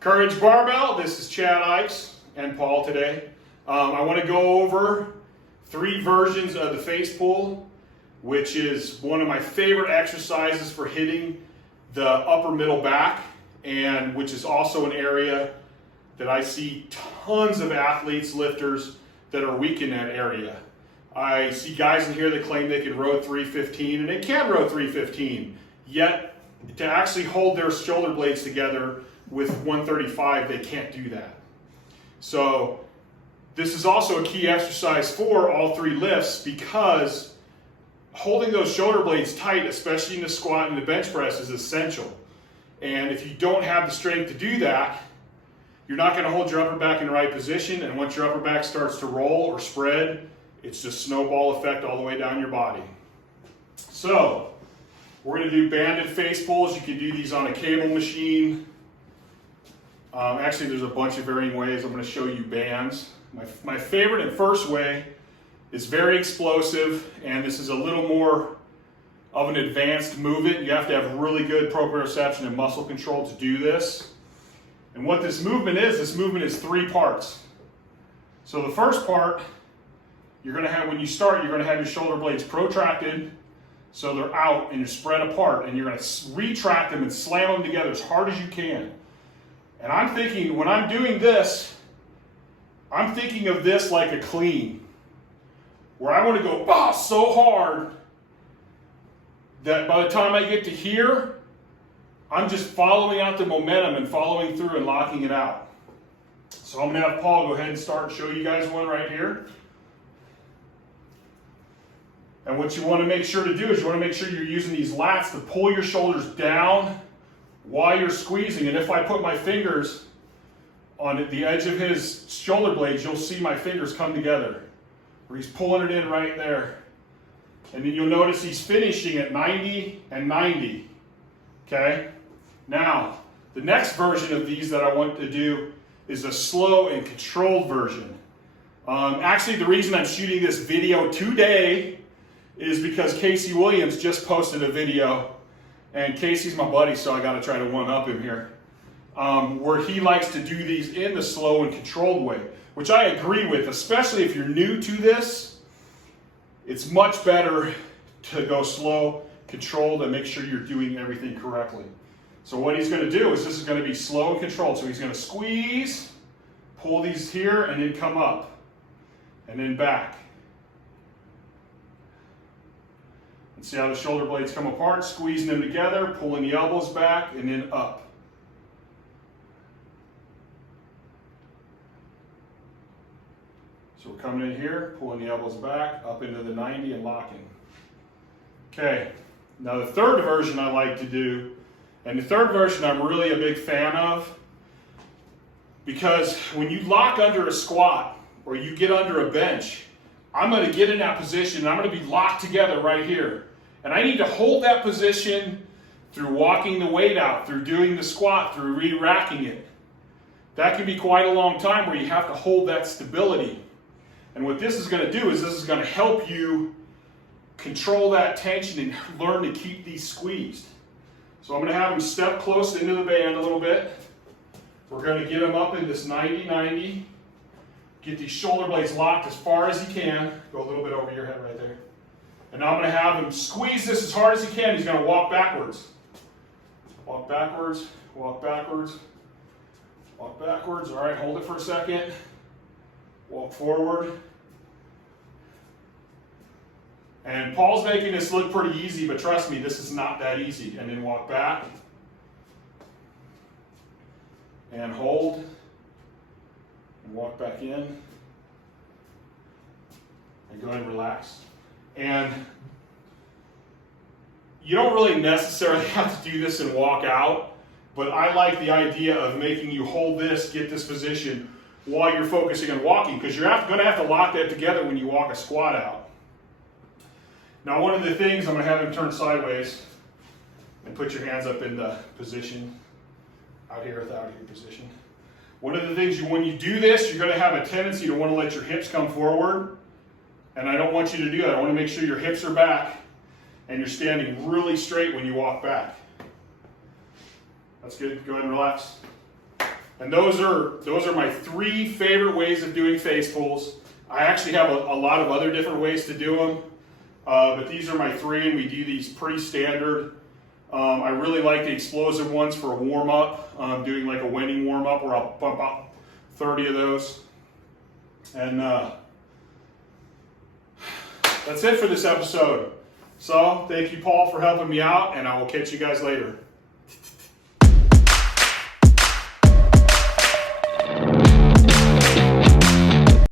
Courage Barbell, this is Chad Ice and Paul today. I want to go over 3 versions of the face pull, which is one of my favorite exercises for hitting the upper middle back, and which is also an area that I see tons of athletes, lifters, that are weak in that area. I see guys in here that claim they can row 315, and they can row 315, yet to actually hold their shoulder blades together with 135, they can't do that. So this is also a key exercise for all 3 lifts, because holding those shoulder blades tight, especially in the squat and the bench press, is essential. And if you don't have the strength to do that, you're not going to hold your upper back in the right position, and once your upper back starts to roll or spread, it's just snowball effect all the way down your body. So we're going to do banded face pulls. You can do these on a cable machine. Actually, there's a bunch of varying ways. I'm going to show you bands. My favorite and first way is very explosive, and this is a little more of an advanced movement. You have to have really good proprioception and muscle control to do this. And what this movement is 3 parts. So the first part, you're going to have, when you start, you're going to have your shoulder blades protracted, so they're out and you're spread apart, and you're going to retract them and slam them together as hard as you can. And I'm thinking, when I'm doing this, I'm thinking of this like a clean, where I want to go so hard that by the time I get to here, I'm just following out the momentum and following through and locking it out. So I'm going to have Paul go ahead and start and show you guys one right here. And what you want to make sure to do is you want to make sure you're using these lats to pull your shoulders down while you're squeezing. And if I put my fingers on the edge of his shoulder blades, you'll see my fingers come together, where he's pulling it in right there. And then you'll notice he's finishing at 90 and 90. Okay? Now, the next version of these that I want to do is a slow and controlled version. Actually, the reason I'm shooting this video today is because Casey Williams just posted a video, and Casey's my buddy, so I got to try to one-up him here, where he likes to do these in the slow and controlled way, which I agree with. Especially if you're new to this, it's much better to go slow, controlled, and make sure you're doing everything correctly. So what he's going to do is, this is going to be slow and controlled. So he's going to squeeze, pull these here, and then come up, and then back. And see how the shoulder blades come apart, squeezing them together, pulling the elbows back, and then up. So we're coming in here, pulling the elbows back, up into the 90 and locking. Okay, now the third version I like to do, and the third version I'm really a big fan of, because when you lock under a squat or you get under a bench, I'm going to get in that position and I'm going to be locked together right here. And I need to hold that position through walking the weight out, through doing the squat, through re-racking it. That can be quite a long time where you have to hold that stability. And what this is going to do is, this is going to help you control that tension and learn to keep these squeezed. So I'm going to have him step close into the band a little bit. We're going to get him up in this 90-90. Get these shoulder blades locked as far as he can. Go a little bit over your head right there. And now I'm going to have him squeeze this as hard as he can. He's going to walk backwards. Walk backwards, walk backwards, walk backwards. All right, hold it for a second. Walk forward. And Paul's making this look pretty easy, but trust me, this is not that easy. And then walk back. And hold. And walk back in. And go ahead and relax. And you don't really necessarily have to do this and walk out, but I like the idea of making you hold this, get this position while you're focusing on walking, because you're going to have to lock that together when you walk a squat out. Now, one of the things, I'm going to have him turn sideways and put your hands up in the position, out here position. One of the things, when you do this, you're going to have a tendency to want to let your hips come forward. And I don't want you to do that. I want to make sure your hips are back and you're standing really straight when you walk back. That's good. Go ahead and relax. And those are my 3 favorite ways of doing face pulls. I actually have a lot of other different ways to do them, but these are my 3, and we do these pretty standard. I really like the explosive ones for a warm-up, doing like a winning warm-up where I'll pump out 30 of those. And that's it for this episode. So thank you, Paul, for helping me out, and I will catch you guys later.